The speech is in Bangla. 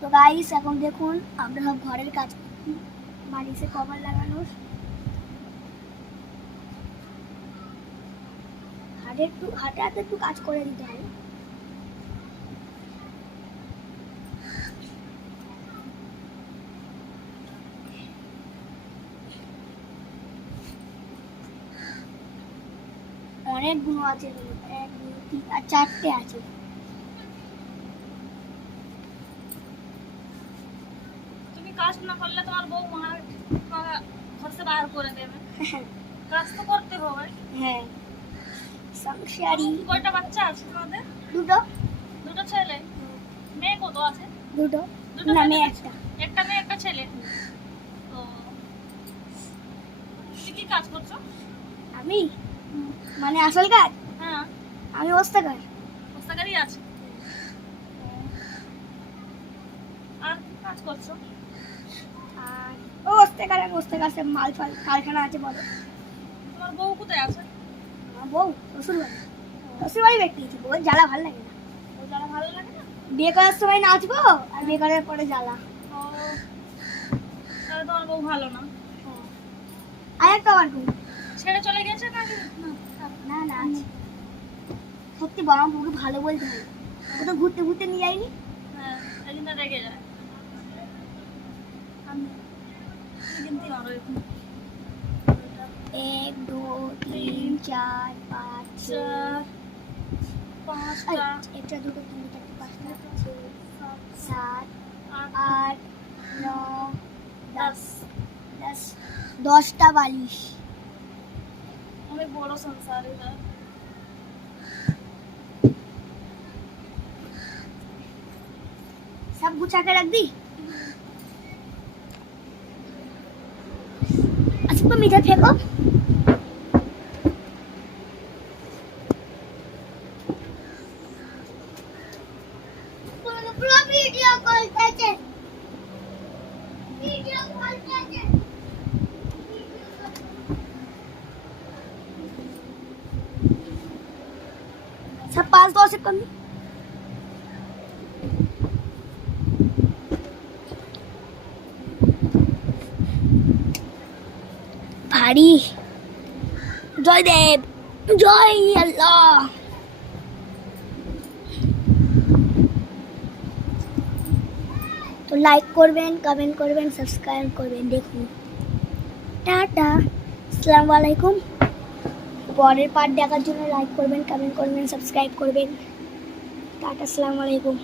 তো গাইস এখন দেখুন আমরা সব ঘরের কাজ বাড়িতে কভার লাগানোর হাতে হাতে একটু কাজ করে দিতে হবে। অনেকগুলো আছে, 1 2 3 আর 4টে আছে। তুমি কাজ না করলে তোমার বউ ঘর থেকে বাইরে করে দেবে। কাজ তো করতে হবে। হ্যাঁ, সংসারী। কয়টা বাচ্চা আছে তোমাদের? দুটো ছেলে। মেয়ে কত আছে? দুটো না, মেয়ে একটা। একটা মেয়ে একটা ছেলে। তো তুমি কি কাজ করছো? আমি মানে আসল কাজ? হ্যাঁ, আমি ওস্তাকার। ওস্তাকারই আছে। আর কি কাজ করছো? আর ওস্তাকার সব মাল ফাল কারখানা আছে বড়। তোমার বউ কোথায় আছে? আমার বউ শ্বশুর বাড়ি ব্যক্তি আছে। বউ জ্বালা ভালো লাগে না। বউ যারা ভালো লাগে না? বিয়ে করার সময় নাচবো আর বিয়ে করার পরে জ্বালা। ও, তাহলে তোমার বউ ভালো না। আর একটা বার করি। ছেড়ে চলে গেছে নাকি? না না আছে। সত্যি বড় বউকে ভালো বলতে হবে। ও তো ঘুরতে ঘুরতে নিয়ে যায়নি। হ্যাঁ, সেদিন না রেগে যায়। আমি কিন্তু আরো এখন 1 2 3 4 5 6 পাঁচটা, একটা দুটো তিনটে চারটে পাঁচটা 6 7 আট, 8 9 দশ। 10টা বালিশ। অনেক বড় সংসার এটা। सब गुछा के रख दी। अच्छा तुम इधर फेंको। पूरा वीडियो कॉल करते सब 5-10 सेकंड। भारी जय देव जय अल्लाह। তো লাইক করবেন, কমেন্ট করবেন, সাবস্ক্রাইব করবেন। দেখুন, টাটা, আসসালামু আলাইকুম। পরের পার্ট দেখার জন্য লাইক করবেন, কমেন্ট করবেন, সাবস্ক্রাইব করবেন। টাটা, আসসালামু আলাইকুম।